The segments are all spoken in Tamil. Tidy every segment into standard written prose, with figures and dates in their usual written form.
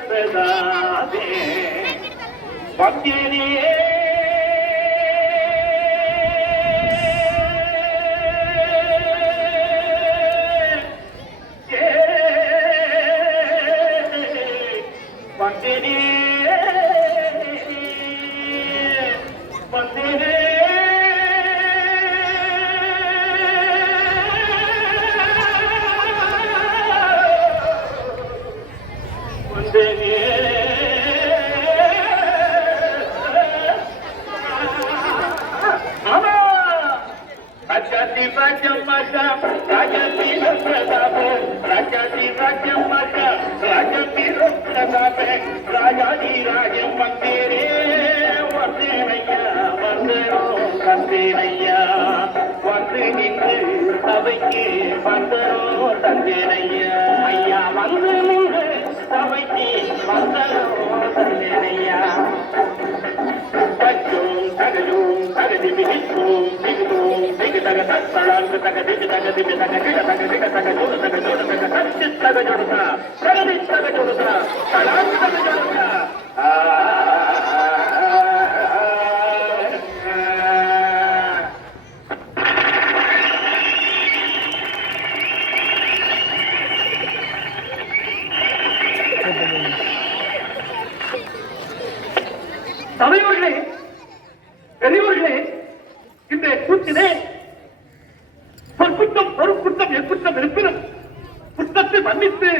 பிரதாதே வந்தேனே வந்தேனே வந்தேனே ராஜாதிராஜம் வந்தேனே வந்தேனையா வந்தேனோ தந்தேனையா வந்து நின்று சபைக்கு வந்தனோ தந்தேனையா ஐயா வந்து நின்று சபைக்கு வந்தனோ தந்தேனையா தஜோம் தகஜோம் தகதி பிடிப்போம் திகுதோம் திகுதக தத்தளாங்கு தக திகு தக திகு தக கிட தக திக தக ஜோடு தக ஜோடு தக தச்சி தக ஜோடுதா தகதி தக ஜோடுதா தளாங்கு தக ஜோடுதா தலைவர்களே பெரியவர்களே இன்றைய கூத்திலே பொற்குற்றம் பொறுக்குற்றம் எக்குற்றம் இருப்பினும் குற்றத்தை மன்னித்து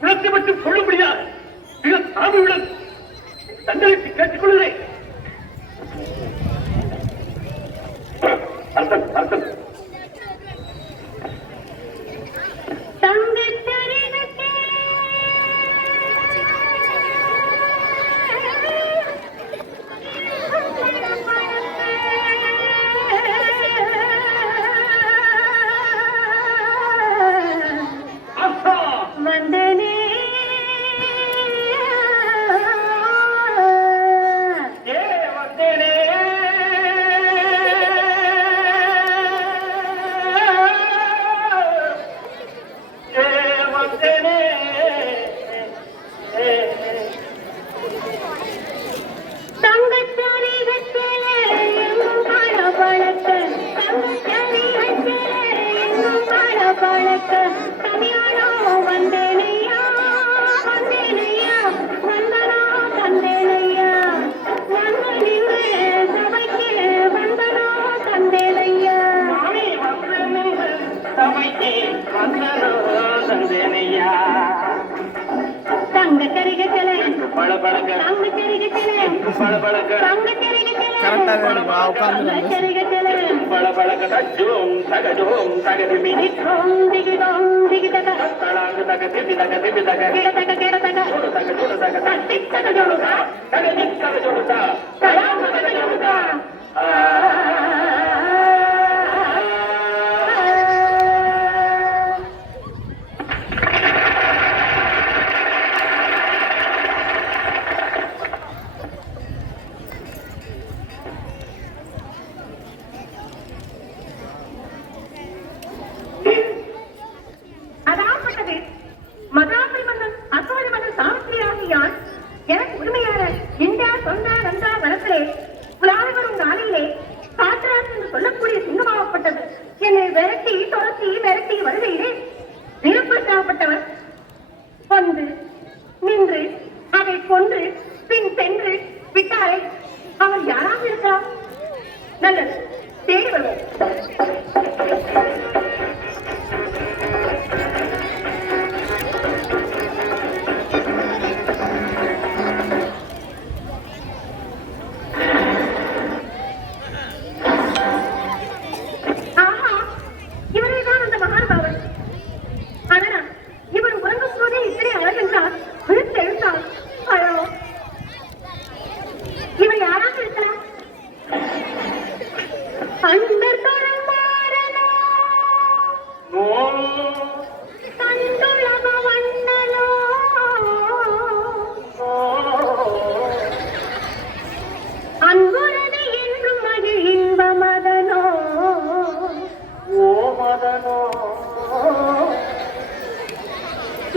குணத்தை மட்டும் சொல்ல முடியாது மிக தாழ்வுடன் தண்டனைக்கு கேட்டுக்கொள்கிறேன். அர்த்தம் அர்த்தம்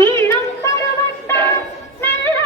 இளம் பருவத்தான் நல்ல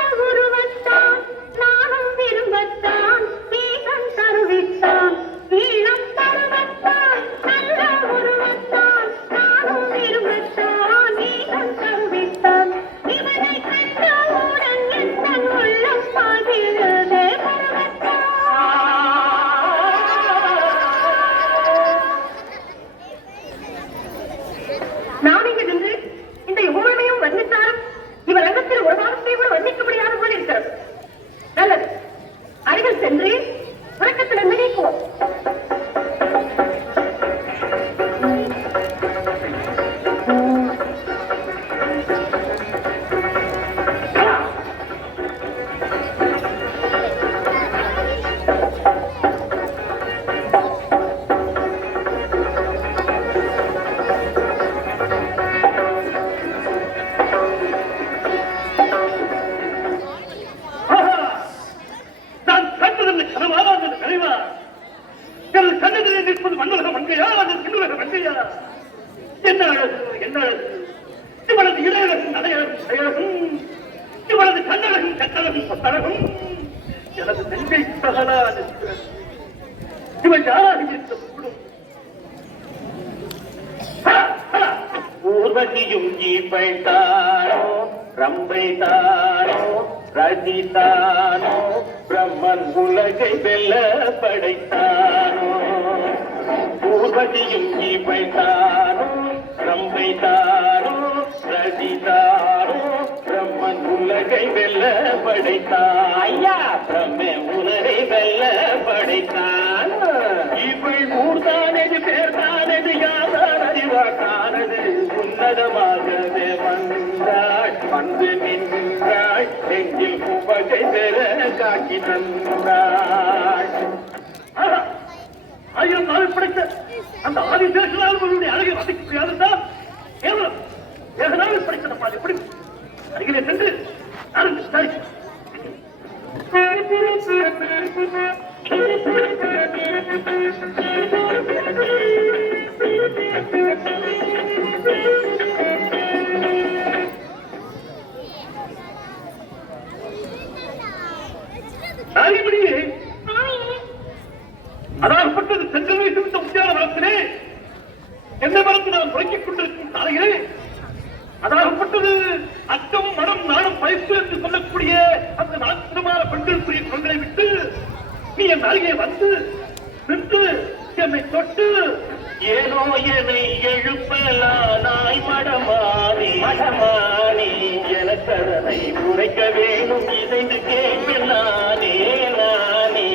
என்ன அழகு என்ன அழகு! இவளது இடையழகும் அடையழகும் இவளது கண்ணழகும் கட்டழகும் கொத்தழகும் எனது நெஞ்சை தகலா நிற்கிறது. இவன் யாராக இருக்கக்கூடும்? ஊர்வசியும் ஈப்பைத்தானோ ரம்பைத்தானோ ரசித்தானோ பிரம்மன் உலகை வெல்ல படைத்தானோ. ஊர்வசியும் ஈப்பைத்தானோ ரம்பைத்தானோ ரசித்தானோ பிரம்மன் உலகை வெல்ல படைத்தான். ஐயா பிரம்மே உலகை வெல்ல படைத்தான். இவள் ஊர்தானது பேர்தானது யாதான் அறிவாக்கானது உன்னதமாகவே வந்தாள் வந்து நின்றாள் நெஞ்சில் உபகை பெற காட்சி தந்தாள். ஆயிரம் நாள் படைத்த அந்த ஆதிசேஷனால் உங்களுடைய அழகை வசிக்க முடியாதுதான் கேவலம் ஏகனாவில் படைத்த நம்ம எப்படி அருகிலே சென்று சரி நாரிபடியே அதாகப்பட்டது செங்கலை சிறுத்த உத்தியான மரத்திலே எந்த மரத்தில் நான் முழங்கிக் கொண்டிருக்கும் சாலையிலே அதாகப்பட்டது அச்சம் மனம் நாணம் பயிற்சி என்று சொல்லக்கூடிய அந்த நாத்திரமான பெண்களுக்குரிய கொள்களை விட்டு நீ என் அருகே வந்து நின்று என்னை தொட்டு ஏனோ என்னை எழுப்பலானாய் மடமானி மடமானி எனக்கதனை உரைக்க வேணும் இதைந்து கேட்பேன் நானே நானே